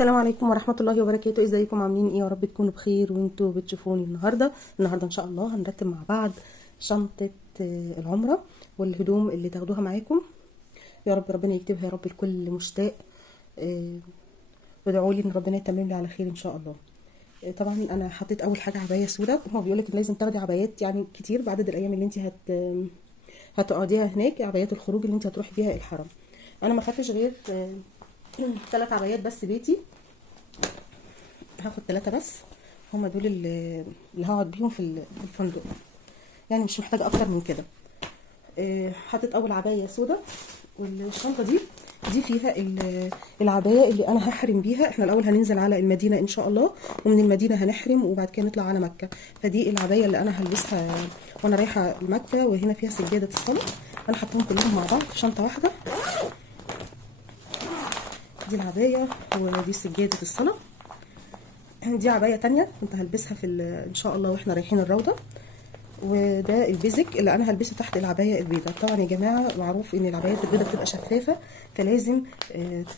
السلام عليكم ورحمة الله وبركاته. ازيكم عاملين ايه؟ يا رب تكونوا بخير وانتوا بتشوفوني النهاردة ان شاء الله هنرتب مع بعض شنطة العمرة والهدوم اللي تاخدوها معاكم. يا رب ربنا يكتبها يا رب لكل مشتاق. وادعوا لي ان ربنا يتمم لي على خير ان شاء الله. طبعا انا حطيت اول حاجة عباية سوداء. هو بيقولك ان لازم تاخدي عبايات يعني كتير بعدد الايام اللي انت هتقعديها هناك، عبايات الخروج اللي انت هتروحي بيها الحرم. انا ما خدتش غير 3 عبايات بس هاخد 3 بس، هما دول اللي هقعد بيهم في الفندق، يعني مش محتاجه اكتر من كده. حطيت اول عبايه سودا، والشنطه دي فيها العبايه اللي انا هحرم بيها. احنا الاول هننزل على المدينه ان شاء الله، ومن المدينه هنحرم وبعد كده نطلع على مكه. فدي العبايه اللي انا هلبسها وانا رايحه لمكه، وهنا فيها سجاده الصلاه. انا حطيتهم كلهم مع بعض في شنطه واحده. دي العبايه ودي سجاده الصلاه. دي عبايه تانية كنت هلبسها ان شاء الله واحنا رايحين الروضه. وده البيزك اللي انا هلبسه تحت العبايه البيضاء. طبعا يا جماعه معروف ان العبايات البيضاء بتبقى شفافه، فلازم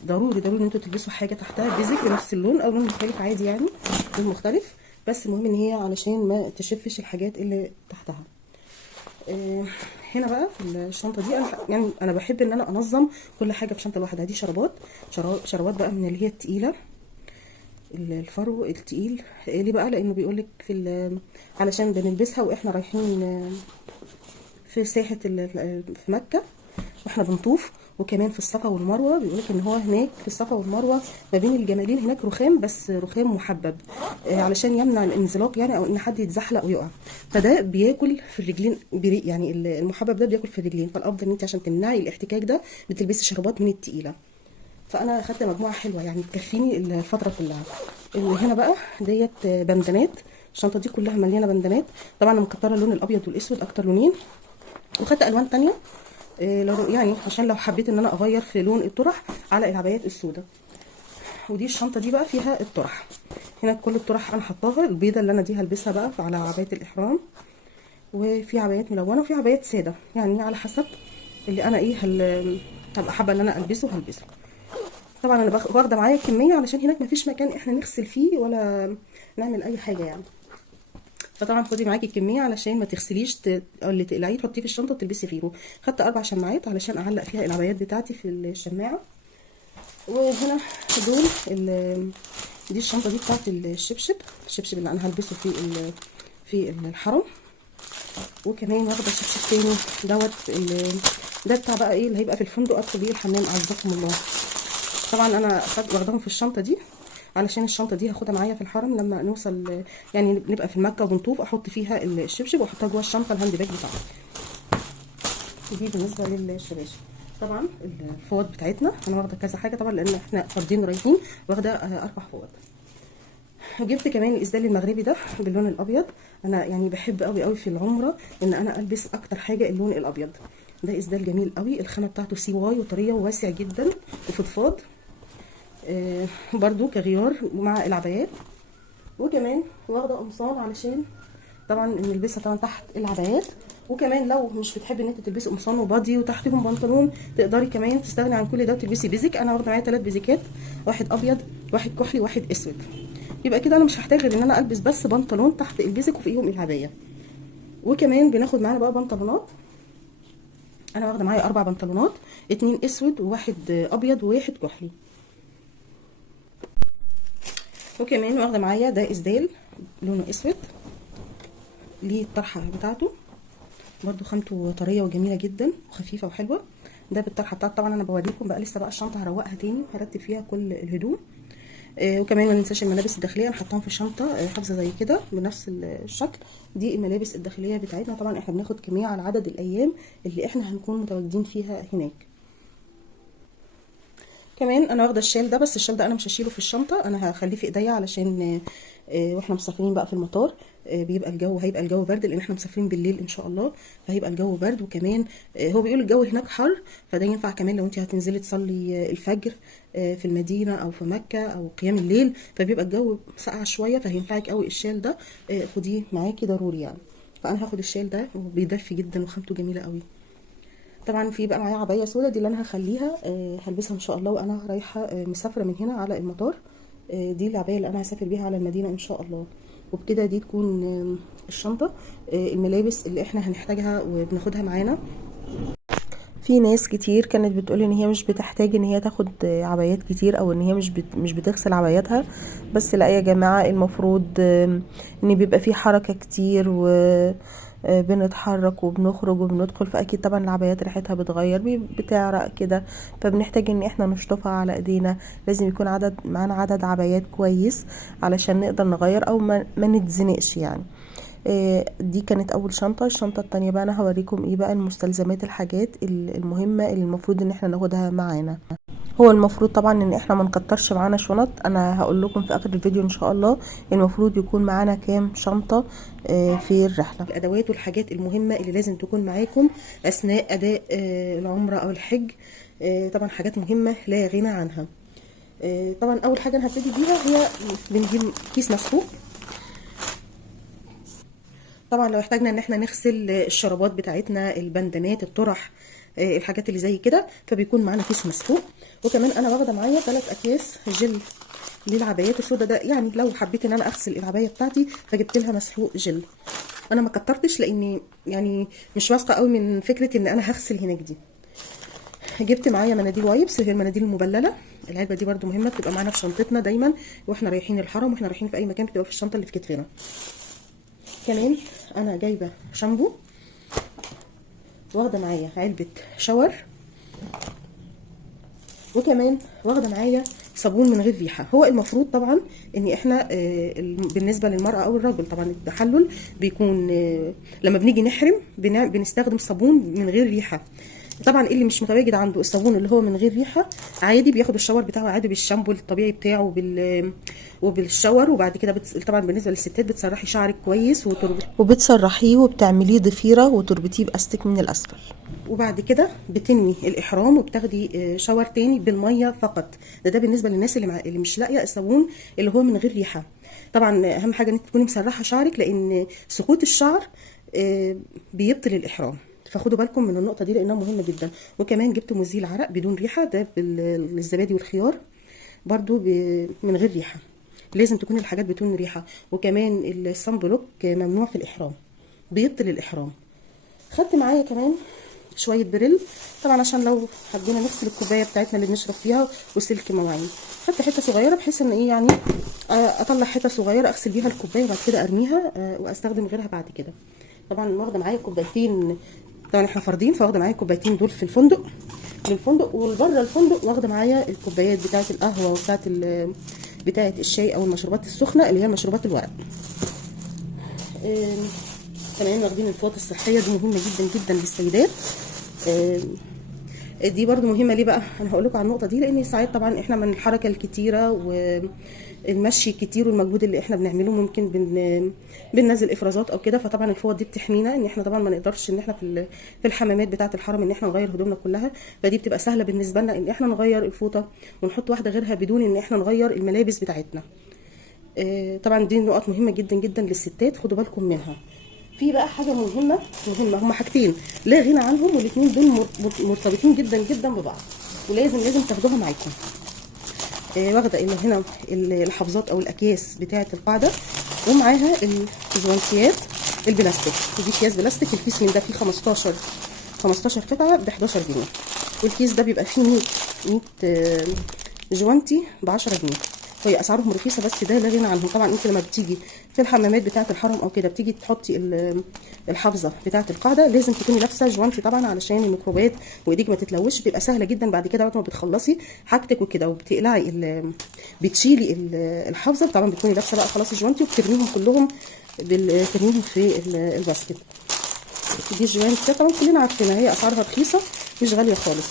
ضروري ان انتوا تلبسوا حاجه تحتها بيزك بنفس اللون او لون مختلف عادي، يعني لون مختلف، بس المهم ان هي علشان ما تشفش الحاجات اللي تحتها. هنا بقى في الشنطه دي انا بحب ان انا انظم كل حاجه في شنطه لوحدها. دي شرابات بقى من اللي هي التقيله، الفرو التقيل. ليه بقى؟ لانه بيقولك علشان بنلبسها واحنا رايحين في ساحه في مكه واحنا بنطوف، وكمان في الصفا والمروه. بيقولك ان هو هناك في الصفا والمروه ما بين الجمالين هناك رخام، بس رخام محبب علشان يمنع الانزلاق، يعني او ان حد يتزحلق ويقع. فده بياكل في الرجلين، يعني المحبب ده بياكل في الرجلين، فالافضل ان انت عشان تمنعي الاحتكاك ده بتلبسي شرابات من التقيله. فانا اخدت مجموعه حلوه يعني تكفيني الفتره كلها. هنا بقى ديت بندانات. الشنطه دي كلها مليانه بندانات. طبعا انا مكتره اللون الابيض والاسود اكتر لونين، وخدت الوان تانية يعني عشان لو حبيت ان انا اغير في لون الطرح على العبايات السوداء. ودي الشنطه دي بقى فيها الطرح. هنا كل الطرح انا حطاها. البيضه اللي انا دي هلبسها بقى على عبايه الاحرام، وفي عبايات ملونه وفي عبايات ساده، يعني على حسب اللي انا هبقى حابه ان انا هلبسه. طبعا انا واخده معايا كميه علشان هناك مفيش مكان احنا نغسل فيه ولا نعمل اي حاجه يعني. فطبعا خدي معاكي كميه علشان ما تغسليش او اللي تقلعيه تحطيه في الشنطه وتلبسي غيره. خدت 4 شماعات علشان اعلق فيها العبايات بتاعتي في الشماعه. وهنا دول دي الشنطه دي بتاعت الشبشب اللي انا هلبسه في الحرم. وكمان واخده شبشب تاني ده بتاع بقى ايه اللي هيبقى في الفندق ادخل بيه الحمام اعزكم الله. طبعا انا واخداهم في الشنطه دي علشان الشنطه دي هاخدها معايا في الحرم لما نوصل، يعني نبقى في مكه وبنطوف، احط فيها الشبشب واحطها جوه الشنطه الهاند باج بتاعتي. دي بالنسبه للشباشب. طبعا الفوط بتاعتنا انا واخده كذا حاجه طبعا لان احنا فاضيين رايحين، واخده 4 فوط. جبت كمان الاسدال المغربي ده باللون الابيض. انا يعني بحب قوي قوي في العمره ان انا البس اكتر حاجه اللون الابيض. ده اسدال جميل قوي، الخامه بتاعته سي واي وطريه وواسع جدا وفضفاض. برضو كغيار مع العبايات. وكمان واخده قمصان علشان طبعا نلبسها طبعا تحت العبايات. وكمان لو مش بتحبي ان انت تلبسي قمصان وبادي وتحتهم بنطلون، تقدري كمان تستغني عن كل ده وتلبسي بيزك. انا واخده معايا 3 بيزكات، واحد ابيض واحد كحلي واحد اسود. يبقى كده انا مش هحتاج غير ان انا البس بس بنطلون تحت البيزك وفوقيهم العبايه. وكمان بناخد معانا بقى بنطلونات. انا واخده معايا 4 بنطلونات، 2 اسود وواحد ابيض وواحد كحلي. وكمان واخده معايا ده اسدال لونه اسود ليه الطرحه بتاعته، برضو خامته طريه وجميله جدا وخفيفه وحلوه. ده بالطرحه بتاعته. طبعا انا بوريكم بقى لسه بقى الشنطه هروقها تاني هرتب فيها كل الهدوم. وكمان ما ننساش الملابس الداخليه انا حطاهم في الشنطه حافظه زي كده بنفس الشكل. دي الملابس الداخليه بتاعتنا. طبعا احنا بناخد كميه على عدد الايام اللي احنا هنكون متواجدين فيها هناك. كمان انا واخده الشال ده، بس الشال ده انا مش هشيله في الشنطه، انا هخليه في ايديا علشان واحنا مسافرين بقى في المطار هيبقى الجو برد، لان احنا مسافرين بالليل ان شاء الله، فهيبقى الجو برد. وكمان هو بيقول الجو هناك حر، فده ينفع كمان لو انت هتنزلي تصلي الفجر في المدينه او في مكه او قيام الليل، فبيبقى الجو ساقع شويه، فهينفعك قوي الشال ده. خديه معاكي ضروري يعني. فانا هاخد الشال ده وبيدفي جدا وخامته جميله قوي. طبعا في بقى معايا عبايه سودا، دي اللي انا هخليها هلبسها ان شاء الله وانا رايحه مسافره من هنا على المطار. دي العبايه اللي انا هسافر بيها على المدينه ان شاء الله. وبكده دي تكون الشنطه، الملابس اللي احنا هنحتاجها وبناخدها معانا. في ناس كتير كانت بتقول ان هي مش بتحتاج ان هي تاخد عبايات كتير، او ان هي مش بتغسل عباياتها. بس لا يا جماعة، المفروض ان بيبقى في حركة كتير، و بنتحرك وبنخرج وبندخل، فاكيد طبعا العبايات ريحتها بتغير، بتعرق كده، فبنحتاج ان احنا نشطفها على ايدينا. لازم يكون معانا عدد عبايات كويس علشان نقدر نغير، او ما نتزنقش يعني. دي كانت اول شنطة. الشنطة التانية بقى انا هوريكم ايه بقى المستلزمات، الحاجات المهمة اللي المفروض ان احنا ناخدها معانا. هو المفروض طبعا ان احنا ما نكترش معانا شنط. انا هقول لكم في اخر الفيديو ان شاء الله المفروض يكون معانا كام شنطة في الرحلة. الادوات والحاجات المهمة اللي لازم تكون معاكم اثناء اداء العمرة او الحج، طبعا حاجات مهمة لا غنى عنها. طبعا اول حاجة انا هبتدي بيها هي بنجيب كيس مسحوق. طبعا لو احتاجنا ان احنا نغسل الشرابات بتاعتنا، البندانات، الطرح، الحاجات اللي زي كده، فبيكون معانا كيس مسحوق. وكمان انا واخده معايا 3 اكياس جل للعبايات السودا، ده يعني لو حبيت ان انا اغسل العبايه بتاعتي فجبت لها مسحوق جل. انا ما كترتش لاني يعني مش واثقه قوي من فكره ان انا هغسل هناك دي. جبت معايا مناديل وايبس، هي المناديل المبلله. العلبه دي برده مهمه، بتبقى معانا في شنطتنا دايما واحنا رايحين الحرم، واحنا رايحين في اي مكان بتبقى في الشنطه اللي في كتفنا. كمان انا جايبه شامبو، واخده معايا علبه شاور، وكمان واخده معايا صابون من غير ريحه. هو المفروض طبعا ان احنا بالنسبه للمراه او الرجل، طبعا التحلل بيكون لما بنيجي نحرم بنستخدم صابون من غير ريحه. طبعا اللي مش متواجد عنده الصابون اللي هو من غير ريحه، عادي بياخد الشاور بتاعه عادي بالشامبو الطبيعي بتاعه وبالشاور. وبعد كده طبعا بالنسبه للستات بتسرحي شعرك كويس وبتسرحيه وبتعمليه ضفيره وتربطيه باستك من الاسفل. وبعد كده بتنوي الاحرام وبتاخدي شاور تاني بالميه فقط. ده بالنسبه للناس اللي مش لاقيه الصابون اللي هو من غير ريحه. طبعا اهم حاجه ان انت تكوني مسرحه شعرك، لان سقوط الشعر بيبطل الاحرام، فخدوا بالكم من النقطه دي لانها مهمه جدا. وكمان جبت مزيل عرق بدون ريحه، ده بالزبادي والخيار برضو من غير ريحه. لازم تكون الحاجات بدون ريحه. وكمان الصن بلوك ممنوع في الاحرام، بيبطل الاحرام. خدت معايا كمان شويه بريل، طبعا عشان لو حبينا نغسل الكوبايه بتاعتنا اللي بنشرب فيها، وسلك مواعين. خدت حته صغيره بحيث ان ايه يعني اطلع حته صغيره اغسل بيها الكوبايه وبعد كده ارميها واستخدم غيرها بعد كده. طبعا واخده معايا كوبايتين، طبعا احنا فاردين، فواخده معايا كوبايتين دول في الفندق للفندق. وبره الفندق واخده معايا الكوبايات بتاعه القهوه بتاعه الشاي او المشروبات السخنه اللي هي المشروبات الورق. كمان واخدين الفوط الصحيه، دي مهمه جدا جدا للسيدات. دي برضو مهمه ليه بقى؟ انا هقول لكم على النقطه دي لان ساعات طبعا احنا من الحركه الكتيره والمشي الكتير والمجهود اللي احنا بنعمله ممكن بننزل افرازات او كده. فطبعا الفوط دي بتحمينا ان احنا طبعا ما نقدرش ان احنا في الحمامات بتاعه الحرم ان احنا نغير هدومنا كلها. فدي بتبقى سهله بالنسبه لنا ان احنا نغير الفوطه ونحط واحده غيرها بدون ان احنا نغير الملابس بتاعتنا. طبعا دي نقط مهمه جدا جدا للستات، خدوا بالكم منها. في بقى حاجه مهمه، هما حاجتين لا غنى عنهم، والاثنين دول مرتبطين جدا جدا ببعض، ولازم تاخدوها معاكم. واخده ان هنا الحفاظات او الاكياس بتاعه القاعده، ومعاها الجوانتيات البلاستيك. دي اكياس بلاستيك، الكيس من ده فيه 15 قطعه ب 11 جنيه، والكيس ده بيبقى فيه 100 جوانتي ب 10 جنيه. هي اسعارهم رخيصه، بس ده لا غنى عنهم. طبعا انت لما بتيجي في الحمامات بتاعه الحرم او كده بتيجي تحطي الحافظه بتاعه القاعده، لازم تكوني لابسه جوانتي طبعا علشان الميكروبات وايديك ما تتلوثش. بتبقى سهله جدا بعد كده بعد ما بتخلصي حاجتك وكده وبتقلعي بتشيلي الحافظه، طبعا بتكوني لابسه بقى خلاص الجوانتي وبترميهم كلهم ترميهم في الباسكت. دي الجوانتي طبعا كلنا عارفينها، هي اسعارها رخيصه مش غاليه خالص،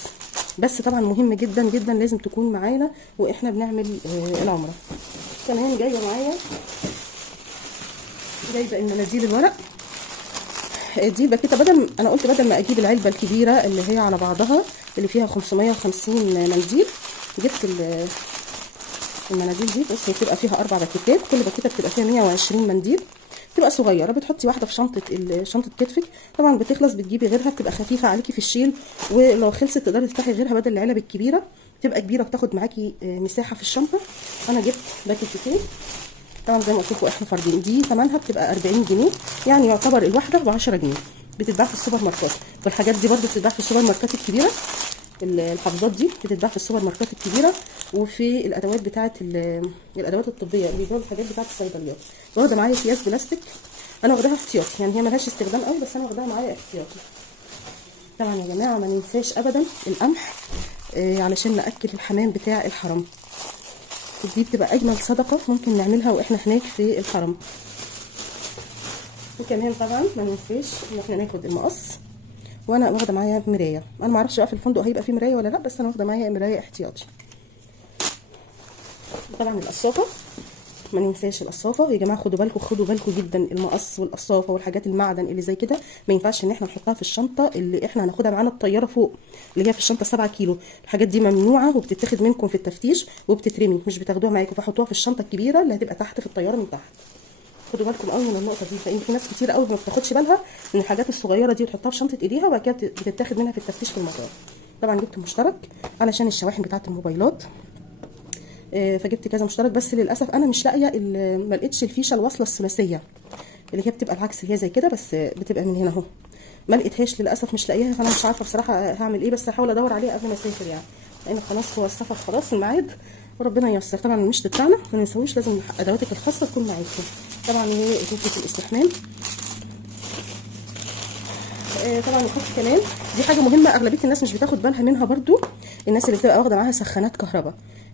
بس طبعا مهم جدا جدا لازم تكون معانا واحنا بنعمل العمره. كمان جايبه معايا المناديل الورق. دي الباكيته، انا قلت بدل ما اجيب العلبه الكبيره اللي هي على بعضها اللي فيها 550 منديل، جبت المناديل دي. بس هي بتبقى فيها 4 باكيتات، كل باكيته بتبقى فيها 120 منديل، بتبقى صغيره، بتحطي واحده في شنطه كتفك. طبعا بتخلص بتجيبي غيرها، بتبقى خفيفه عليكي في الشيل، ولو خلصت تقدري تفتحي غيرها بدل العلب الكبيره تبقى كبيره وتاخد معاكي مساحه في الشنطه. انا جبت باكت كتير طبعا زي ما قلت لكم احنا فردين، دي ثمنها بتبقى 40 جنيه، يعني يعتبر الواحده ب 10 جنيه. بتتباع في السوبر ماركت، والحاجات دي برده بتتباع في السوبر ماركت الكبيره. الحفاضات دي بتتباع في السوبر ماركت الكبيره، وفي الادوات بتاعه الادوات الطبيه اللي بيبيعوا الحاجات بتاعه الصيدليات. واخده معايا اكياس بلاستيك، انا واخداها احتياطي، يعني هي ملهاش استخدام قوي بس انا واخداها معايا احتياطي. طبعا يا جماعه ما ننساش ابدا القمح، علشان ناكل الحمام بتاع الحرم. دي بتبقى اجمل صدقه ممكن نعملها واحنا هناك في الحرم. وكمان طبعا ما ننساش ان احنا ناخد المقص، وانا واخده معايا مرايه. انا ما اعرفش بقى في الفندق هيبقى فيه مرايه ولا لا، بس انا واخده معايا مرايه احتياطي. طبعا القصافه ما ننساش القصافه يا جماعه، خدوا بالكم جدا. المقص والقصافه والحاجات المعدن اللي زي كده ما ينفعش ان احنا نحطها في الشنطه اللي احنا هناخدها معانا الطياره فوق، اللي هي في الشنطه 7 كيلو. الحاجات دي ممنوعه وبتتاخد منكم في التفتيش وبتترمي، مش بتاخدوها معاكم، فحطوها في الشنطه الكبيره اللي هتبقى تحت في الطياره من تحت. خدوا بالكم قوي من النقطه دي، لان في ناس كتير قوي ما بتاخدش بالها من الحاجات الصغيره دي وتحطها في شنطه ايديها، وبعد كده بتتاخد منها في التفتيش في المطار. طبعا جبت مشترك علشان الشواحن بتاعه الموبايلات، فجبت كذا مشترك، بس للاسف انا مش لاقيه ما لقيتش الفيشه الواصله الثلاثيه اللي هي بتبقى العكس، اللي هي زي كده بس بتبقى من هنا اهو، ما لقيتهاش للاسف، مش لاقيها. فانا مش عارفه بصراحه هعمل ايه، بس هحاول ادور عليها قبل ما اسافر يعني، لان خلاص هو السفر خلاص الميعاد وربنا ييسر. طبعا المشط بتاعنا ما ننساوش، لازم ادواتك الخاصه تكون معاكم. طبعا هي غرفه الاستحمام. طبعا نحط كمان، دي حاجه مهمه اغلبيه الناس مش بتاخد بالها منها برضو، الناس اللي بتبقى واخده معاها سخانات كهرباء.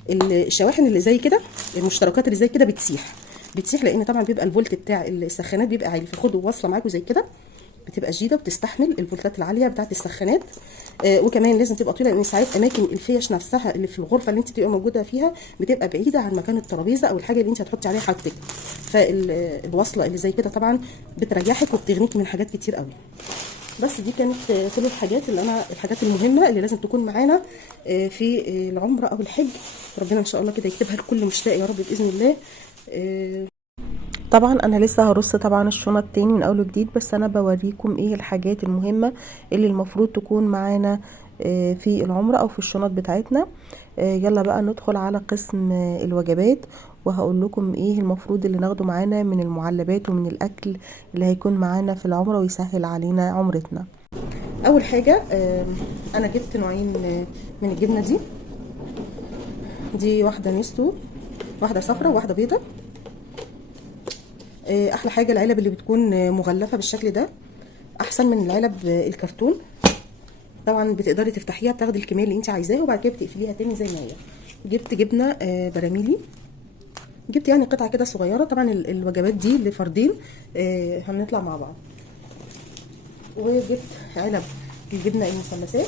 الشواحن اللي زي كده، المشتركات اللي زي كده بتسيح لان طبعا بيبقى الفولت بتاع السخانات بيبقى عالي، فخدوا واصله معاكم زي كده بتبقى جديده بتستحمل الفولتات العاليه بتاعه السخانات. وكمان لازم تبقى طويله، لان ساعات اماكن الفيش نفسها اللي في الغرفه اللي انت بتبقى موجوده فيها بتبقى بعيده عن مكان الترابيزه او الحاجه اللي انت هتحطي عليها حاجتك، فالوصله اللي زي كده طبعا بتريحك وبتغنيك من حاجات كتير قوي. بس دي كانت كل الحاجات الحاجات المهمه اللي لازم تكون معانا في العمره او الحج. ربنا ان شاء الله كده يكتبها لكل مشتاق يا رب باذن الله. طبعا انا لسه هرص طبعا الشنط تاني من اول وجديد، بس انا بوريكم ايه الحاجات المهمه اللي المفروض تكون معانا في العمره او في الشنط بتاعتنا. يلا بقى ندخل على قسم الوجبات، وهقول لكم ايه المفروض اللي ناخده معانا من المعلبات ومن الاكل اللي هيكون معانا في العمره ويسهل علينا عمرتنا. اول حاجه انا جبت نوعين من الجبنه دي واحده نستو، واحده صفرا وواحده بيضه. احلى حاجه العلب اللي بتكون مغلفه بالشكل ده احسن من العلب الكرتون. طبعا بتقدري تفتحيها بتاخدي الكميه اللي انت عايزاها وبعد كده بتقفليها تاني زي ما هي. جبت جبنه براميلي، جبت يعني قطعه كده صغيره. طبعا الوجبات دي لفردين هنطلع مع بعض. وجبت علب الجبنه المثلثات،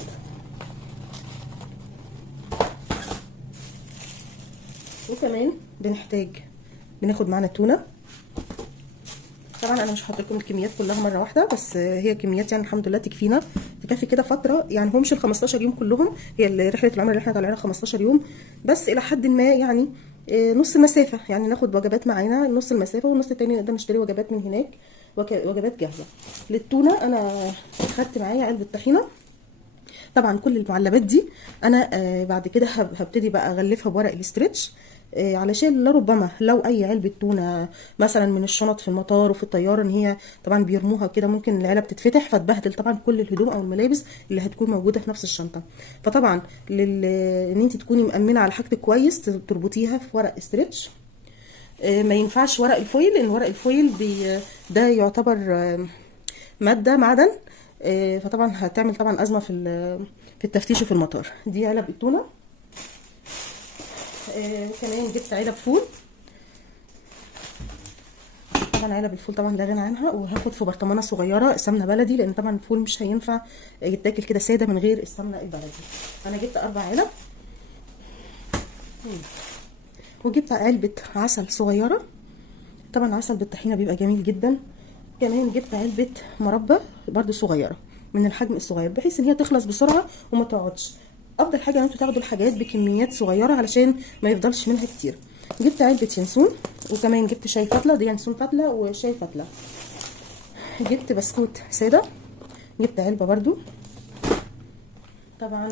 وكمان بناخد معانا تونه. طبعا انا مش هحط لكم الكميات كلها مره واحده، بس هي كميات يعني الحمد لله تكفينا، تكفي كده فتره، يعني هم مش ال 15 يوم كلهم، هي رحله العمره اللي احنا طالعينها 15 يوم بس، الى حد ما يعني نص المسافه، يعني ناخد وجبات معانا نص المسافه، والنص التاني نقدر نشتري وجبات من هناك، وجبات جاهزه. للتونه انا خدت معايا علبه طحينه. طبعا كل المعلبات دي انا بعد كده هبتدي بقى اغلفها بورق الاسترتش، علشان لربما لو اي علبه تونه مثلا من الشنط في المطار وفي الطياره، ان هي طبعا بيرموها كده، ممكن العلب تتفتح فتبهدل طبعا كل الهدوم او الملابس اللي هتكون موجوده في نفس الشنطه. فطبعا ان انت تكوني مأمنه على حاجتك كويس تربطيها في ورق استرتش. ما ينفعش ورق الفويل، لان ورق الفويل ده يعتبر ماده معدن، فطبعا هتعمل طبعا ازمه في التفتيش وفي المطار. دي علب التونه. كمان جبت علب فول. طبعا علب الفول طبعا لا غنى عنها، وهاخد في برطمانه صغيره سمنه بلدي، لان طبعا الفول مش هينفع يتاكل كده ساده من غير السمنه البلدي. انا جبت 4 علب. وجبت علبه عسل صغيره، طبعا عسل بالطحينه بيبقى جميل جدا. كمان جبت علبه مربى برده صغيره من الحجم الصغير، بحيث ان هي تخلص بسرعه وما تقعدش. افضل حاجه ان انتوا تاخدوا الحاجات بكميات صغيره علشان ما يفضلش منها كتير. جبت علبه ينسون، وكمان جبت شاي فتله، دي ينسون فتله وشاي فتله. جبت بسكوت ساده، جبت علبه برده. طبعا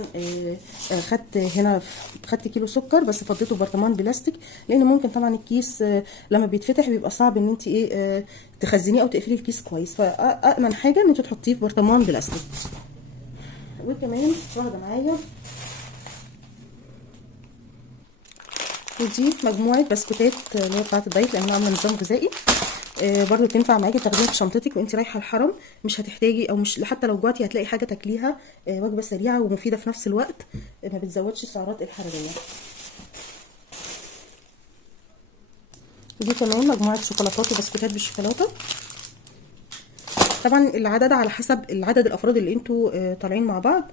خدت كيلو سكر، بس فضيته في برطمان بلاستيك، لان ممكن طبعا الكيس لما بيتفتح بيبقى صعب ان انت تخزنيه او تقفلي الكيس كويس، فامن حاجه ان انت تحطيه في برطمان بلاستيك. وكمان واخده معايا ودي مجموعه بسكوتات اللي هي بتاعه الدايت، لان انا عامله نظام غذائي. برضو تنفع معاكي تاخديها في شنطتك وانت رايحه الحرم، مش هتحتاجي او مش حتى لو جوعتي هتلاقي حاجه تاكليها. وجبه سريعه ومفيده في نفس الوقت، ما بتزودش السعرات الحراريه. دي كمان مجموعه شوكولاتات وبسكوتات بالشوكولاته. طبعا العدد على حسب العدد الافراد اللي انتوا طالعين مع بعض.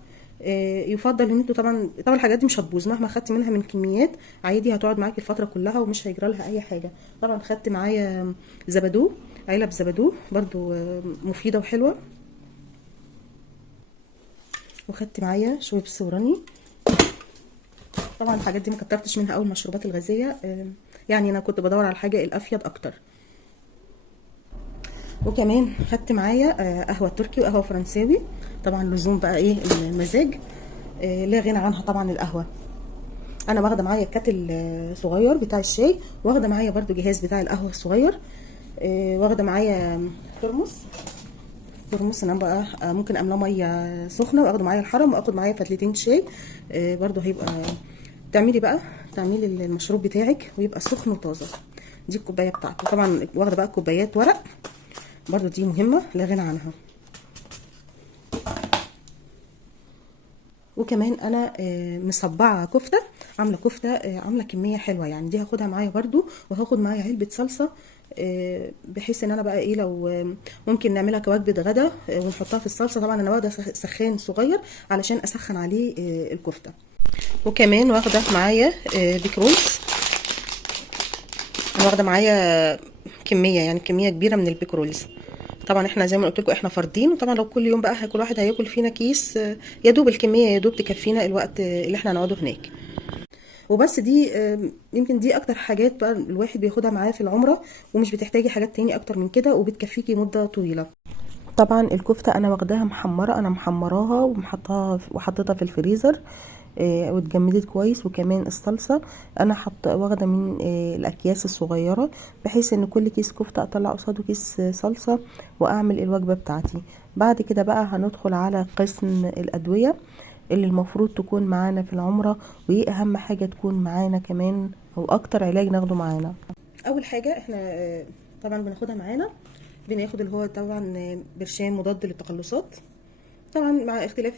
يفضل ان انتوا طبعا الحاجات دي مش هتبوظ مهما خدتي منها من كميات، عادي هتقعد معاكي الفتره كلها ومش هيجرى لها اي حاجه. طبعا خدت معايا زبادو، علب زبادو برضو مفيده وحلوه. وخدت معايا شويبس وراني. طبعا الحاجات دي ما كترتش منها اول المشروبات الغازيه، يعني انا كنت بدور على الحاجه الافيد اكتر. وكمان خدت معايا قهوه تركي وقهوه فرنساوي، طبعا لزوم بقى ايه المزاج، لا غنى عنها طبعا القهوه. انا واخده معايا كاتل صغير بتاع الشاي، واخده معايا برده جهاز بتاع القهوه الصغير، واخده معايا ترمس انا بقى ممكن املاه ميه سخنه، واخده معايا الحرم، واخد معايا فتلتين شاي. برده هيبقى تعملي المشروب بتاعك ويبقى سخن وطازه. دي الكوبايه بتاعته. طبعا واخده بقى كوبايات ورق برضو، دي مهمه لا غنى عنها. وكمان انا مصبعه كفته، عامله كفته، عامله كميه حلوه يعني، دي هاخدها معايا برضو. وهاخد معايا علبه صلصه، بحيث ان انا بقى ايه لو ممكن نعملها كوجبه غدا ونحطها في الصلصه. طبعا انا واخده سخان صغير علشان اسخن عليه الكفته. وكمان واخده معايا بيكرولز، انا واخده معايا كميه كبيره من البيكرولز. طبعا احنا زي ما قلت لكم احنا فردين، وطبعا لو كل يوم بقى كل واحد هياكل فينا كيس، يا دوب الكميه يا دوب تكفينا الوقت اللي احنا هنقعده هناك. وبس دي يمكن دي اكتر حاجات بقى الواحد بياخدها معاه في العمره، ومش بتحتاجي حاجات تاني اكتر من كده، وبتكفيكي مده طويله. طبعا الكفتة انا واخداها محمرة، انا محمراها وحطيتها في الفريزر واتجمدت كويس. وكمان الصلصة انا واخدة من الاكياس الصغيرة، بحيث ان كل كيس كفتة اطلع قصاده كيس صلصة واعمل الوجبة بتاعتي. بعد كده بقى هندخل على قسم الادوية اللي المفروض تكون معانا في العمرة، وايه اهم حاجة تكون معانا كمان، او اكتر علاج ناخده معانا. اول حاجه احنا طبعا بناخدها معانا، بناخد اللي هو طبعا برشام مضاد للتقلصات. طبعا مع اختلاف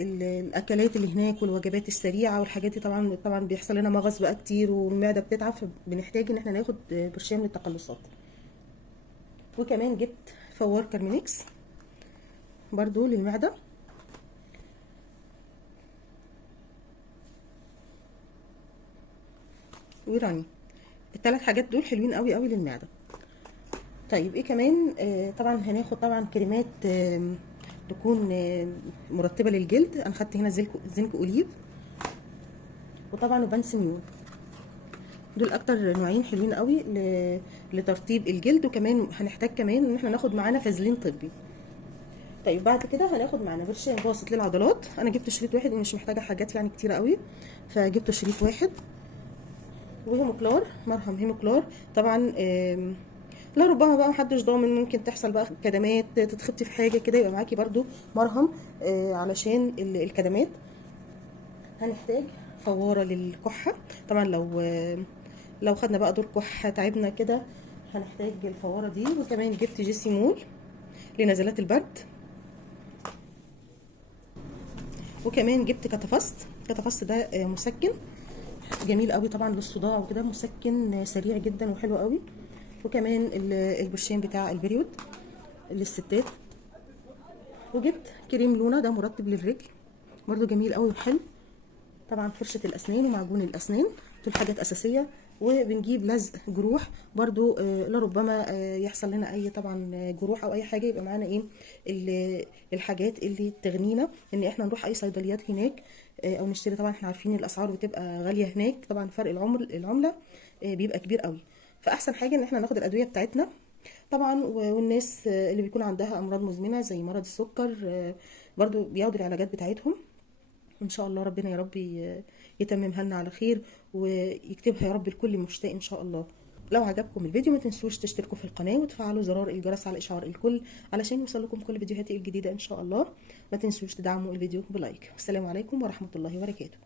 الاكلات اللي هناك والوجبات السريعه والحاجات دي، طبعا بيحصل لنا مغص بقى كتير والمعده بتتعب، فبنحتاج ان احنا ناخد برشام للتقلصات. وكمان جبت فوار كارمينكس برضو للمعده. وراني، الثلاث حاجات دول حلوين قوي قوي للمعده. طيب ايه كمان؟ طبعا هناخد طبعا كريمات تكون مرطبه للجلد. انا خدت هنا زنك اوليف، وطبعا وبنسنيون. دول اكتر نوعين حلوين قوي لترطيب الجلد. وكمان هنحتاج كمان ان احنا ناخد معانا فازلين طبي. طيب بعد كده هناخد معانا برشام باسط للعضلات. انا جبت شريط واحد، مش محتاجه حاجات يعني كتيره قوي، فجبت شريط واحد. وهيموكلار، مرهم هيموكلار. طبعا لا ربما بقى محدش ضامن، ممكن تحصل بقى كدمات، تتخبطي في حاجه كده، يبقى معاكي برضو مرهم علشان الكدمات. هنحتاج فواره للكحه. طبعا لو خدنا بقى دور كحه تعبنا كده هنحتاج الفواره دي. وكمان جبت جيسيمول لنزلات البرد. وكمان جبت كتافست ده مسكن جميل قوي طبعا للصداع وكده، مسكن سريع جدا وحلو قوي. وكمان البرشام بتاع البريود للستات. وجبت كريم لونا، ده مرطب للرجل برضو جميل قوي وحلو. طبعا فرشة الاسنان ومعجون الاسنان، دول حاجات اساسية. وبنجيب لزق جروح برضو، لربما يحصل لنا اي طبعا جروح او اي حاجة، يبقى معانا ايه الحاجات اللي تغنينا ان احنا نروح اي صيدليات هناك او نشتري. طبعا احنا عارفين الاسعار بتبقى غالية هناك، طبعا فرق العملة بيبقى كبير قوي. فاحسن حاجة ان احنا ناخد الادوية بتاعتنا طبعا. والناس اللي بيكون عندها امراض مزمنة زي مرض السكر برضو بياخدوا العلاجات بتاعتهم. وان شاء الله ربنا يا رب يتممها لنا على خير ويكتبها يا رب لكل مشتاق ان شاء الله. لو عجبكم الفيديو ما تنسوش تشتركوا في القناه وتفعلوا زرار الجرس على اشعار الكل علشان يوصلكم كل فيديوهاتي الجديده ان شاء الله. ما تنسوش تدعموا الفيديو بلايك. والسلام عليكم ورحمه الله وبركاته.